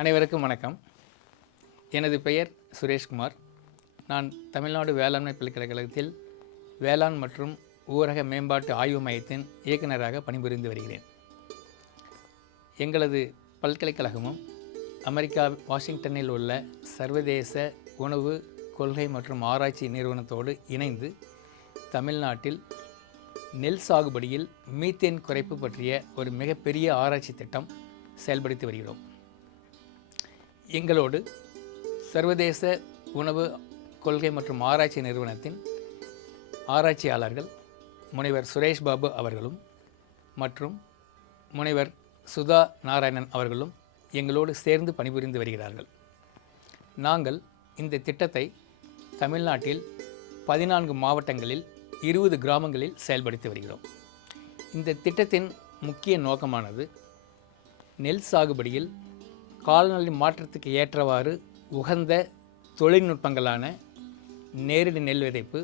அனைவருக்கும் வணக்கம். எனது பெயர் சுரேஷ்குமார். நான் தமிழ்நாடு வேளாண்மை பல்கலைக்கழகத்தில் வேளாண் மற்றும் ஊரக மேம்பாட்டு ஆய்வு மையத்தின் இயக்குநராக பணிபுரிந்து வருகிறேன். எங்களது பல்கலைக்கழகமும் அமெரிக்கா வாஷிங்டனில் உள்ள சர்வதேச உணவு கொள்கை மற்றும் ஆராய்ச்சி நிறுவனத்தோடு இணைந்து தமிழ்நாட்டில் நெல் சாகுபடியில் மீத்தேன் குறைப்பு பற்றிய ஒரு மிகப்பெரிய ஆராய்ச்சி திட்டம் செயல்படுத்தி வருகிறோம். எங்களோடு சர்வதேச உணவு கொள்கை மற்றும் ஆராய்ச்சி நிறுவனத்தின் ஆராய்ச்சியாளர்கள் முனைவர் சுரேஷ் பாபு அவர்களும் மற்றும் முனைவர் சுதா நாராயணன் அவர்களும் எங்களோடு சேர்ந்து பணிபுரிந்து வருகிறார்கள். நாங்கள் இந்த திட்டத்தை தமிழ்நாட்டில் 14 மாவட்டங்களில் 20 கிராமங்களில் செயல்படுத்தி வருகிறோம். இந்த திட்டத்தின் முக்கிய நோக்கமானது நெல் சாகுபடியில் காலநிலை மாற்றத்துக்கு ஏற்றவாறு உகந்த தொழில்நுட்பங்களான நேரடி நெல் விதைப்பு,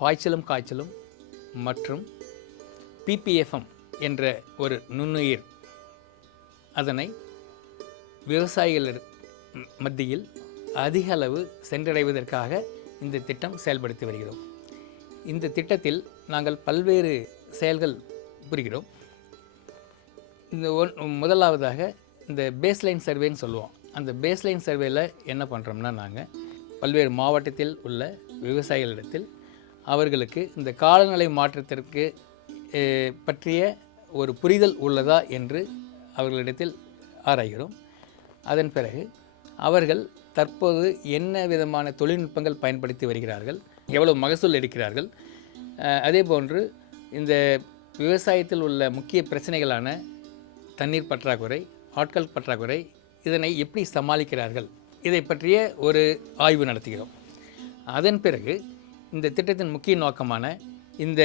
பாய்ச்சலும் காய்ச்சலும் மற்றும் PPFM என்ற ஒரு நுண்ணுயிர் அதனை விவசாயிகள் மத்தியில் அதிக அளவு சென்றடைவதற்காக இந்த திட்டம் செயல்படுத்தி வருகிறோம். இந்த திட்டத்தில் நாங்கள் பல்வேறு செயல்கள் புரிகிறோம். இந்த முதலாவதாக இந்த பேஸ்லைன் சர்வேன்னு சொல்லுவோம். அந்த பேஸ்லைன் சர்வேயில் என்ன பண்ணுறோம்னா, நாங்கள் பல்வேறு மாவட்டத்தில் உள்ள விவசாயிகளிடத்தில் அவர்களுக்கு இந்த காலநிலை மாற்றத்திற்கு பற்றிய ஒரு புரிதல் உள்ளதா என்று அவர்களிடத்தில் ஆராய்கிறோம். அதன் பிறகு அவர்கள் தற்போது என்ன விதமான தொழில்நுட்பங்கள் பயன்படுத்தி வருகிறார்கள், எவ்வளவு மகசூல் எடுக்கிறார்கள், அதே போன்று இந்த விவசாயத்தில் உள்ள முக்கிய பிரச்சனைகளான தண்ணீர் பற்றாக்குறை, ஆட்கள் பற்றாக்குறை, இதனை எப்படி சமாளிக்கிறார்கள், இதை பற்றிய ஒரு ஆய்வு நடத்துகிறோம். அதன் பிறகு இந்த திட்டத்தின் முக்கிய நோக்கமான இந்த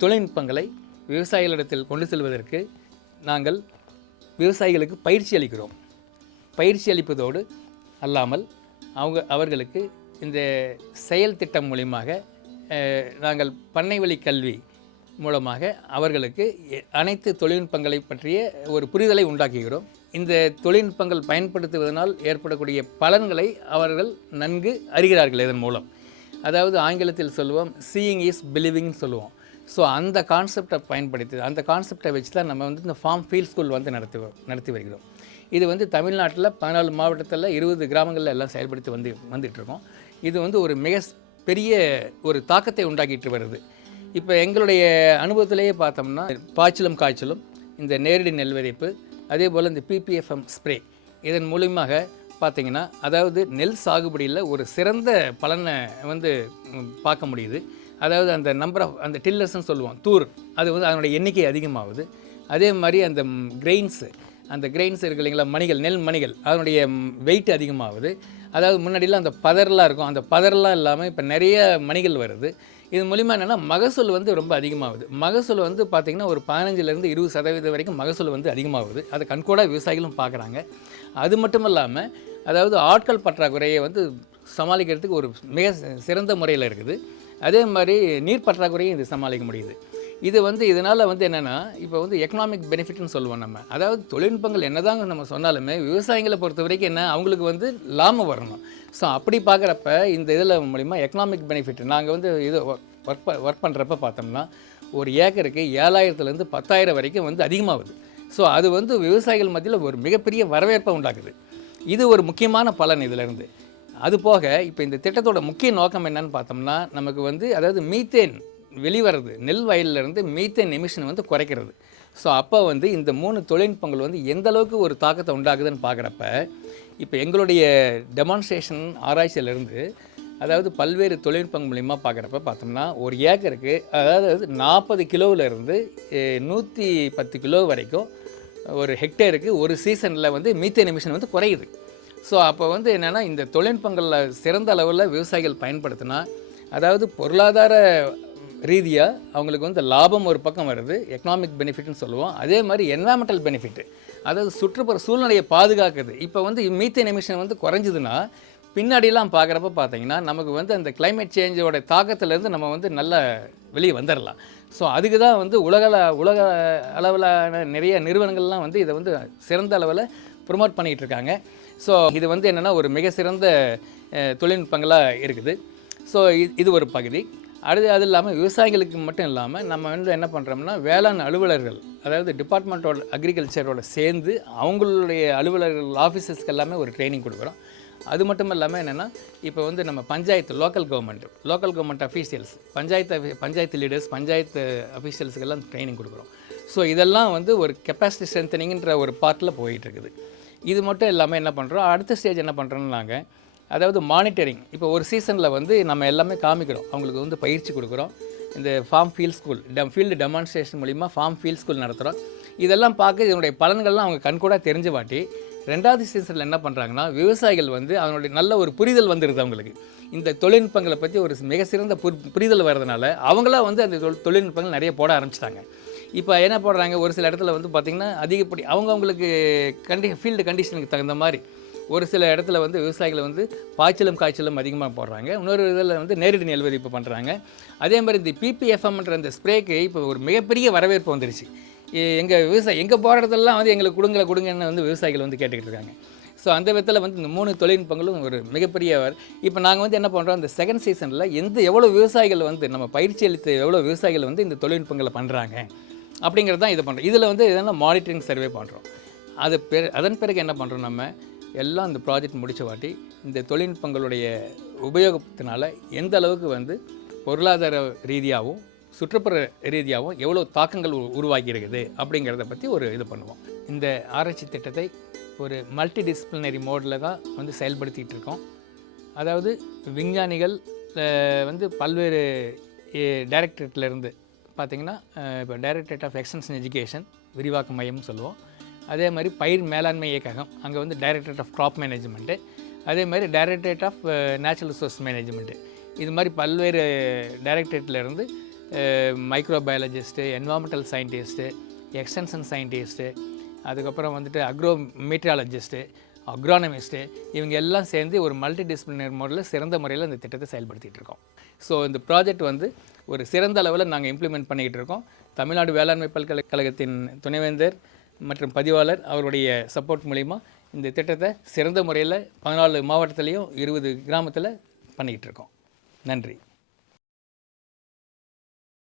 தொழில்நுட்பங்களை விவசாயிகளிடத்தில் கொண்டு செல்வதற்கு நாங்கள் விவசாயிகளுக்கு பயிற்சி அளிக்கிறோம். பயிற்சி அளிப்பதோடு அல்லாமல் அவர்களுக்கு இந்த செயல் திட்டம் மூலமாக நாங்கள் பண்ணை வழி கல்வி மூலமாக அவர்களுக்கு அனைத்து தொழில்நுட்பங்களை பற்றிய ஒரு புரிதலை உண்டாக்குகிறோம். இந்த தொழில்நுட்பங்கள் பயன்படுத்துவதனால் ஏற்படக்கூடிய பலன்களை அவர்கள் நன்கு அறிகிறார்கள். இதன் மூலம், அதாவது ஆங்கிலத்தில் சொல்லுவோம் சீயிங் இஸ் பிலீவிங்னு சொல்லுவோம். ஸோ அந்த கான்செப்டை பயன்படுத்தி, அந்த கான்செப்டை வச்சு தான் நம்ம இந்த ஃபார்ம் ஃபீல்ட் ஸ்கூல் நடத்தி வருகிறோம். இது தமிழ்நாட்டில் 14 மாவட்டத்தில் 20 கிராமங்களில் எல்லாம் செயல்படுத்தி வந்துட்டுருக்கோம். இது ஒரு மிக பெரிய ஒரு தாக்கத்தை உண்டாக்கிட்டு வருது. இப்போ எங்களுடைய அனுபவத்திலேயே பார்த்தோம்னா பாய்ச்சலும் காய்ச்சலும், இந்த நேரடி நெல் விதைப்பு, அதே போல் இந்த PPFM ஸ்ப்ரே, இதன் மூலியமாக பார்த்திங்கன்னா அதாவது நெல் சாகுபடியில் ஒரு சிறந்த பலனை பார்க்க முடியுது. அதாவது அந்த நம்பர் ஆஃப் அந்த டில்லர்ஸ்ன்னு சொல்லுவோம், தூர், அது அதனுடைய எண்ணிக்கை அதிகமாகுது. அதே மாதிரி அந்த கிரெயின்ஸ் இருக்கு இல்லைங்களா, மணிகள், நெல் மணிகள், அதனுடைய வெயிட் அதிகமாகுது. அதாவது முன்னாடிலாம் அந்த பதர்லாம் இருக்கும், அந்த பதர்லாம் இல்லாமல் இப்போ நிறைய மணிகள் வருது. இது மூலிமா என்னென்னா மகசூல் ரொம்ப அதிகமாகுது. மகசூல் பார்த்திங்கன்னா ஒரு 15% 20% வரைக்கும் மகசூல் அதிகமாகுது. அதை கண்கூடாக விவசாயிகளும் பார்க்குறாங்க. அது மட்டும் இல்லாமல் அதாவது ஆட்கள் பற்றாக்குறையை சமாளிக்கிறதுக்கு ஒரு மிக சிறந்த முறையில் இருக்குது. அதே மாதிரி நீர் பற்றாக்குறையும் இது சமாளிக்க முடியுது. இது இதனால் என்னென்னா இப்போ எக்கனாமிக் பெனிஃபிட்னு சொல்லுவோம் நம்ம. அதாவது தொழில்நுட்பங்கள் என்னதாங்க நம்ம சொன்னாலுமே விவசாயிகளை பொறுத்த வரைக்கும் என்ன, அவங்களுக்கு லாபம் வரணும். ஸோ அப்படி பார்க்குறப்ப இந்த இதில் மூலிமா எக்கனாமிக் பெனிஃபிட் நாங்கள் இது ஒர்க் பண்ணுறப்ப பார்த்தோம்னா ஒரு ஏக்கருக்கு 7000லேருந்து 10,000 வரைக்கும் அதிகமாகுது. ஸோ அது விவசாயிகள் மத்தியில் ஒரு மிகப்பெரிய வரவேற்பை உண்டாக்குது. இது ஒரு முக்கியமான பலன் இதிலேருந்து. அது போக இப்போ இந்த திட்டத்தோட முக்கிய நோக்கம் என்னன்னு பார்த்தோம்னா, நமக்கு அதாவது மீத்தேன் வெளிவரது, நெல் வயலிலிருந்து மீத்தேன் எமிஷன் குறைக்கிறது. ஸோ அப்போ இந்த 3 தொழில்நுட்பங்கள் எந்த அளவுக்கு ஒரு தாக்கத்தை உண்டாக்குதுன்னு பார்க்குறப்ப, இப்போ எங்களுடைய டெமான்ஸ்ட்ரேஷன் ஆராய்ச்சியிலேருந்து அதாவது பல்வேறு தொழில்நுட்பங்கள் மூலிமா பார்க்குறப்ப பார்த்தோம்னா ஒரு ஏக்கருக்கு அதாவது 40 கிலோவிலேருந்து 110 கிலோ வரைக்கும் ஒரு ஹெக்டேருக்கு ஒரு சீசனில் மீத்தேன் எமிஷன் குறையுது. ஸோ அப்போ என்னென்னா இந்த தொழில்நுட்பங்களில் சிறந்த அளவில் விவசாயிகள் பயன்படுத்தினா, அதாவது பொருளாதார ரீதியாக அவங்களுக்கு லாபம் ஒரு பக்கம் வருது, எக்கனாமிக் பெனிஃபிட்னு சொல்லுவோம். அதே மாதிரி என்வாயன்மெண்டல் பெனிஃபிட், அதாவது சுற்றுப்புற சூழ்நிலையை பாதுகாக்குது. இப்போ மீத்தேன் எமிஷன் குறைஞ்சிதுன்னா பின்னாடிலாம் பார்க்குறப்ப பார்த்தீங்கன்னா நமக்கு அந்த கிளைமேட் சேஞ்சோட தாக்கத்திலேருந்து நம்ம நல்லா வெளியே வந்துடலாம். ஸோ அதுக்கு தான் உலக அளவிலான நிறைய நிறுவனங்கள்லாம் இதை சிறந்த அளவில் ப்ரொமோட் பண்ணிகிட்டு இருக்காங்க. ஸோ இது வந்து என்னென்னா ஒரு மிக சிறந்த தொழில்நுட்பங்களாக இருக்குது. ஸோ இது ஒரு பகுதி. அது இல்லாமல் விவசாயிகளுக்கு மட்டும் இல்லாமல் நம்ம வந்து என்ன பண்ணுறோம்னா வேளாண் அலுவலர்கள், அதாவது டிபார்ட்மெண்ட்டோட அக்ரிகல்ச்சரோட சேர்ந்து அவங்களுடைய அலுவலர்கள் ஆஃபீஸர்ஸ்க்கு எல்லாமே ஒரு ட்ரைனிங் கொடுக்குறோம். அது மட்டும் இல்லாமல் என்னென்னா இப்போ வந்து நம்ம panchayat local government officials, panchayat leaders, panchayat அஃபீஷியல்ஸுக்கெல்லாம் ட்ரைனிங் கொடுக்குறோம். ஸோ இதெல்லாம் வந்து ஒரு கெப்பாசிட்டி ஸ்ட்ரென்தனிங்கிற ஒரு பார்ட்டில் போயிட்டுருக்குது. இது மட்டும் இல்லாமல் என்ன பண்ணுறோம், அடுத்த ஸ்டேஜ் என்ன பண்ணுறோம்னு நாங்கள் அதாவது மானிட்டரிங். இப்போ ஒரு சீசனில் வந்து நம்ம எல்லாமே காமிக்கிறோம், அவங்களுக்கு வந்து பயிற்சி கொடுக்குறோம். இந்த farm field school field demonstration மூலிமா ஃபார்ம் ஃபீல்ட் ஸ்கூல் நடத்துகிறோம். இதெல்லாம் பார்க்க இதனுடைய பலன்கள்லாம் அவங்க கண்கூட தெரிஞ்ச வாட்டி 2வது சீசனில் என்ன பண்ணுறாங்கன்னா விவசாயிகள் வந்து அதனுடைய நல்ல ஒரு புரிதல் வந்துடுது. அவங்களுக்கு இந்த தொழில்நுட்பங்களை பற்றி ஒரு மிக சிறந்த புரிதல் வர்றதுனால அவங்களாம் வந்து அந்த தொழில்நுட்பங்கள் நிறைய போட ஆரம்பிச்சிட்டாங்க. இப்போ என்ன போடுறாங்க, ஒரு சில இடத்துல வந்து பார்த்திங்கன்னா அதிகப்படி அவங்களுக்கு ஃபீல்டு கண்டிஷனுக்கு தகுந்த மாதிரி ஒரு சில இடத்துல வந்து விவசாயிகளை வந்து காய்ச்சலும் அதிகமாக போடுறாங்க. இன்னொரு இதில் வந்து நேரடி நெல்வதிப்பு பண்ணுறாங்க. அதே மாதிரி இந்த PPFMன்ற இந்த ஸ்ப்ரேக்கு இப்போ ஒரு மிகப்பெரிய வரவேற்பு வந்துருச்சு. எங்கள் எங்கே போகிற இடத்துலலாம் வந்து எங்களுக்கு கொடுங்கன்னு வந்து விவசாயிகள் வந்து கேட்டுக்கிட்டு இருக்காங்க. ஸோ அந்த விதத்தில் வந்து இந்த 3 தொழில்நுட்பங்களும் ஒரு மிகப்பெரிய இப்போ நாங்கள் வந்து என்ன பண்ணுறோம், இந்த செகண்ட் சீசனில் எவ்வளோ விவசாயிகள் வந்து நம்ம பயிற்சி அளித்து எவ்வளோ விவசாயிகள் வந்து இந்த தொழில்நுட்பங்களை பண்ணுறாங்க அப்படிங்கிறது தான் இது பண்ணுறோம். இதில் வந்து இதெல்லாம் மானிட்டரிங் சர்வே பண்ணுறோம். அதன் பிறகு என்ன பண்ணுறோம், நம்ம எல்லாம் இந்த ப்ராஜெக்ட் முடித்த வாட்டி இந்த தொழில்நுட்பங்களுடைய உபயோகத்தினால எந்த அளவுக்கு வந்து பொருளாதார ரீதியாகவும் சுற்றுப்புற ரீதியாகவும் எவ்வளோ தாக்கங்கள் உருவாகி இருக்குது அப்படிங்கிறத பற்றி ஒரு இது பண்ணுவோம். இந்த ஆராய்ச்சி திட்டத்தை ஒரு மல்டி டிசிப்ளினரி மோடில் தான் வந்து செயல்படுத்திகிட்டு இருக்கோம். அதாவது விஞ்ஞானிகள் வந்து பல்வேறு டைரக்டரேட்லேருந்து பார்த்திங்கன்னா இப்போ டைரக்டரேட் ஆஃப் எக்ஸ்டென்ஷன் எஜுகேஷன் விரிவாக்க மையம்னு சொல்லுவோம். அதே மாதிரி பயிர் மேலாண்மை இயக்ககம், அங்கே வந்து டைரக்டரேட் ஆஃப் க்ராப் மேனேஜ்மெண்ட்டு, அதே மாதிரி directorate of natural resource management, இது மாதிரி பல்வேறு டைரக்டரேட்லேருந்து microbiologist, environmental scientist, extension scientist, அதுக்கப்புறம் வந்துட்டு மீட்ரியாலஜிஸ்ட்டு, அக்ரானமிஸ்ட்டு, இவங்க எல்லாம் சேர்ந்து ஒரு மல்டி டிசிப்ளினரி மோடில் சிறந்த முறையில் இந்த திட்டத்தை செயல்படுத்திகிட்டு இருக்கோம். ஸோ இந்த ப்ராஜெக்ட் வந்து ஒரு சிறந்த அளவில் நாங்கள் இம்ப்ளிமெண்ட் பண்ணிக்கிட்டு இருக்கோம். தமிழ்நாடு வேளாண்மை பல்கலைக்கழகத்தின் துணைவேந்தர் மற்றும் பதிவாளர் அவருடைய சப்போர்ட் மூலிமா இந்த திட்டத்தை சிறந்த முறையில் 14 மாவட்டத்துலேயும் 20 கிராமத்தில் பண்ணிக்கிட்டு இருக்கோம். நன்றி.